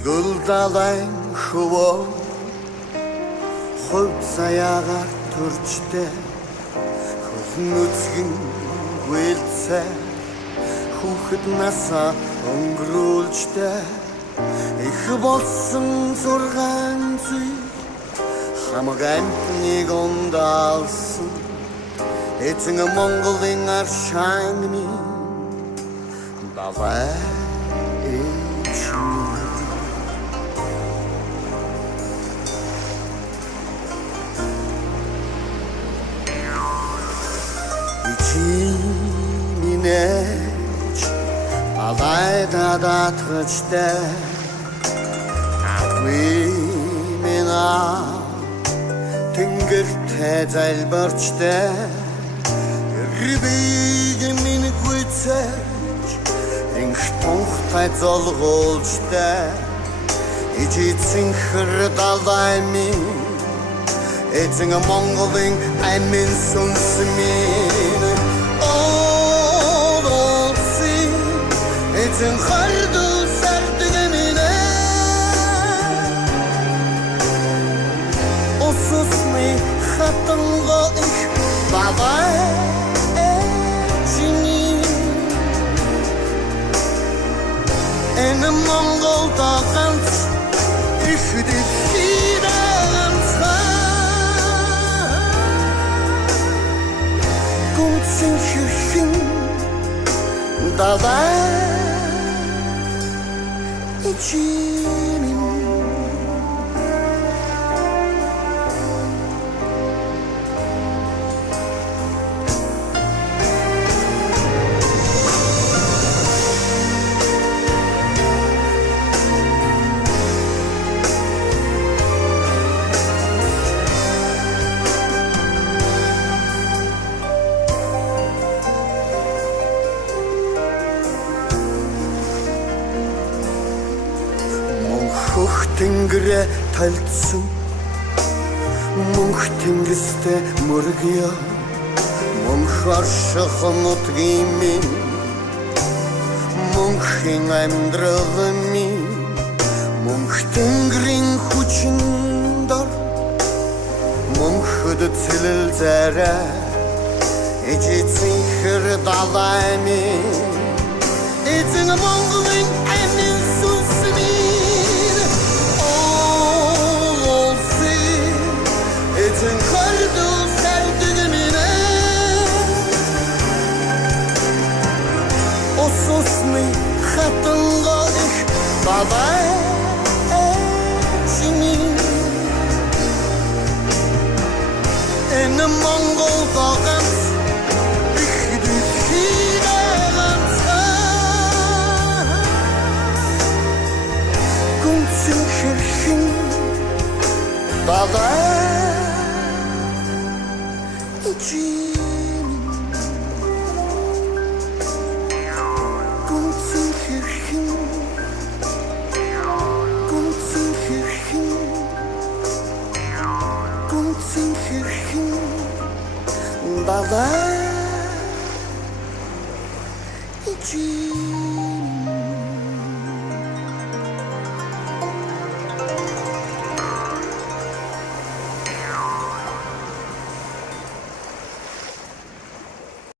Згүлдалайн хөвөө хувь заяагаар төрчтэй хөлн үзгэн гүйлцээ хүүхэд насаа өнгөрүүлжтэй их болсон 6 зүй хамаг амтныг ундаалсан эзэн Монголын аршааны давай Минэж алайда датгачтай Агви мина тэнгэртэй залбирчтай Рибиг минь гүйцэж инх тунхтай золгуулжтай Ижицэн хэрдалай минь эзэн Монголын амин сүнс минь эзэн хардуу сардаг минь ососны хатанго их бабай эжини энэ Монголда ганц их Gutsin hürşün dalar içimin Хөх тэнгэрэ талдсан мөнх тэнгистэй мөргөё мөнх орших нутгийн минь мөнхийн амьдрал минь мөнх тэнгэрийн хүчин дор мөнхөд цэлэл зарай эжицэн хэр далай минь эзэн Монголын амин сүнс эзэн хардуу сардаг минь ососны хатанго их бабай эжини энэ Монголда ганц их дэхидэн гүнзэн хэрхэн бабай Bye-bye.